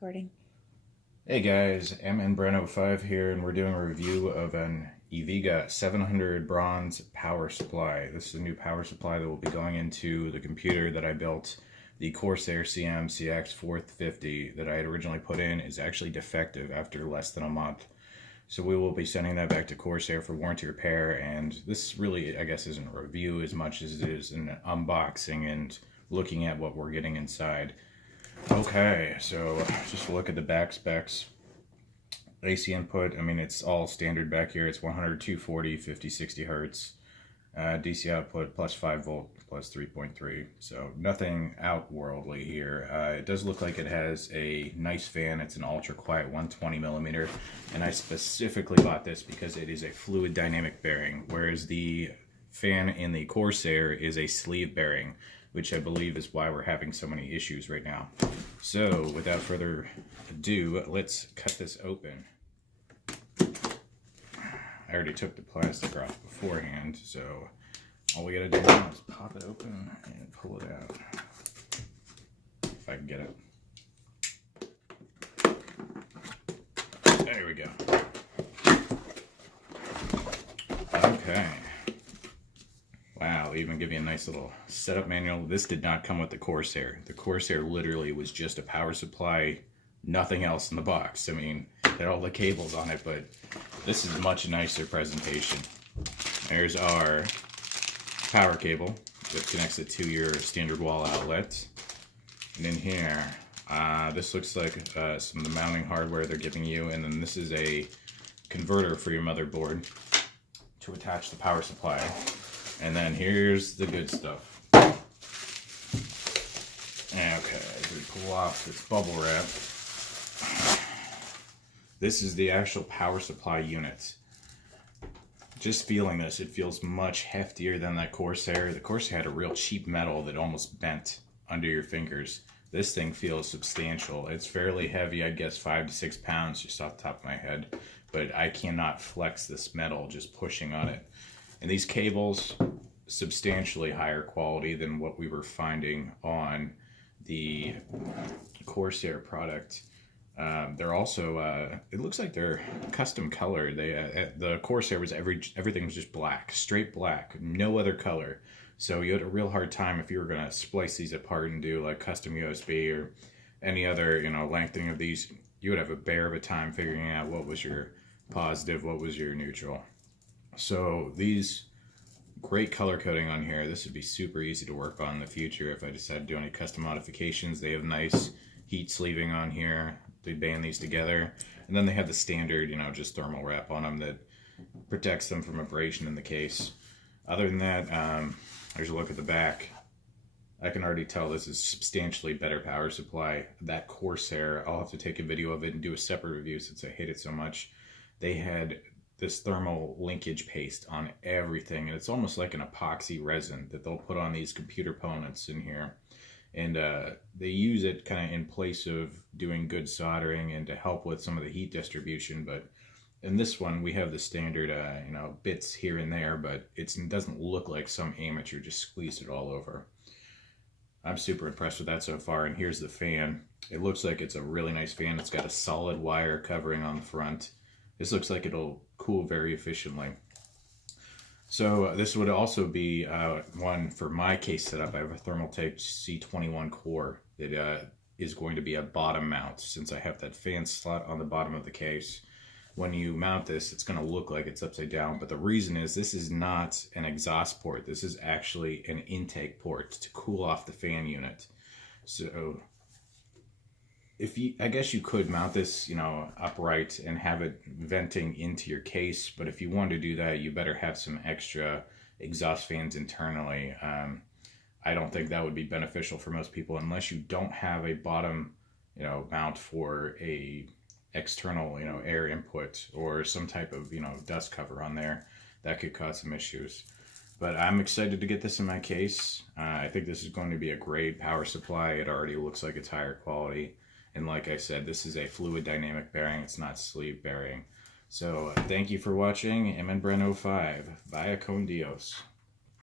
Recording. Hey guys, MN05 here, and we're doing a review of an EVGA 700 bronze power supply. This is a new power supply that will be going into the computer that I built. The Corsair CM-CX 450 that I had originally put in is actually defective after less than a month. So we will be sending that back to Corsair for warranty repair, and this really, I guess, isn't a review as much as it is an unboxing and looking at what we're getting inside. Okay, so just look at the back specs. AC input, I mean, it's all standard back here. It's 100, 240, 50, 60 hertz. DC output plus 5 volt plus 3.3. So nothing outworldly here. It does look like it has a nice fan. It's an ultra quiet 120 millimeter. And I specifically bought this because it is a fluid dynamic bearing, whereas the fan in the Corsair is a sleeve bearing, which I believe is why we're having so many issues right now. So without further ado, let's cut this open. I already took the plastic off beforehand, so all we gotta do now is pop it open and pull it out. If I can get it. There we go. Okay. Wow, they even give you a nice little setup manual. This did not come with the Corsair. The Corsair literally was just a power supply, nothing else in the box. I mean, there are all the cables on it, but this is a much nicer presentation. There's our power cable that connects it to your standard wall outlet. And in here, this looks like some of the mounting hardware they're giving you. And then this is a converter for your motherboard to attach the power supply. And then here's the good stuff. Okay, as we pull off this bubble wrap, this is the actual power supply unit. Just feeling this, it feels much heftier than that Corsair. The Corsair had a real cheap metal that almost bent under your fingers. This thing feels substantial. It's fairly heavy, I guess 5 to 6 pounds just off the top of my head. But I cannot flex this metal just pushing on it. And these cables, substantially higher quality than what we were finding on the Corsair product. They're also, it looks like they're custom colored. The Corsair was everything was just black, straight black, no other color. So you had a real hard time if you were going to splice these apart and do like custom USB or any other, lengthening of these. You would have a bear of a time figuring out what was your positive, what was your neutral. So these great color coding on here. This would be super easy to work on in the future if I decide to do any custom modifications. They have nice heat sleeving on here. They band these together. And then they have the standard, just thermal wrap on them that protects them from abrasion in the case. Other than that, there's a look at the back. I can already tell this is substantially better power supply. That Corsair, I'll have to take a video of it and do a separate review since I hate it so much. They had this thermal linkage paste on everything, and it's almost like an epoxy resin that they'll put on these computer components in here. And they use it kind of in place of doing good soldering and to help with some of the heat distribution. But in this one, we have the standard, bits here and there, but it doesn't look like some amateur just squeezed it all over. I'm super impressed with that so far. And here's the fan. It looks like it's a really nice fan. It's got a solid wire covering on the front. This looks like it'll cool very efficiently. So this would also be one for my case setup. I have a Thermaltake C21 core that is going to be a bottom mount since I have that fan slot on the bottom of the case. When you mount this, it's going to look like it's upside down, but the reason is this is not an exhaust port. This is actually an intake port to cool off the fan unit. So I guess you could mount this, upright and have it venting into your case. But if you want to do that, you better have some extra exhaust fans internally. I don't think that would be beneficial for most people unless you don't have a bottom, mount for a external, air input or some type of, dust cover on there. That could cause some issues. But I'm excited to get this in my case. I think this is going to be a great power supply. It already looks like it's higher quality. And like I said, this is a fluid dynamic bearing. It's not sleeve bearing. So thank you for watching. MN05. Vaya con Dios.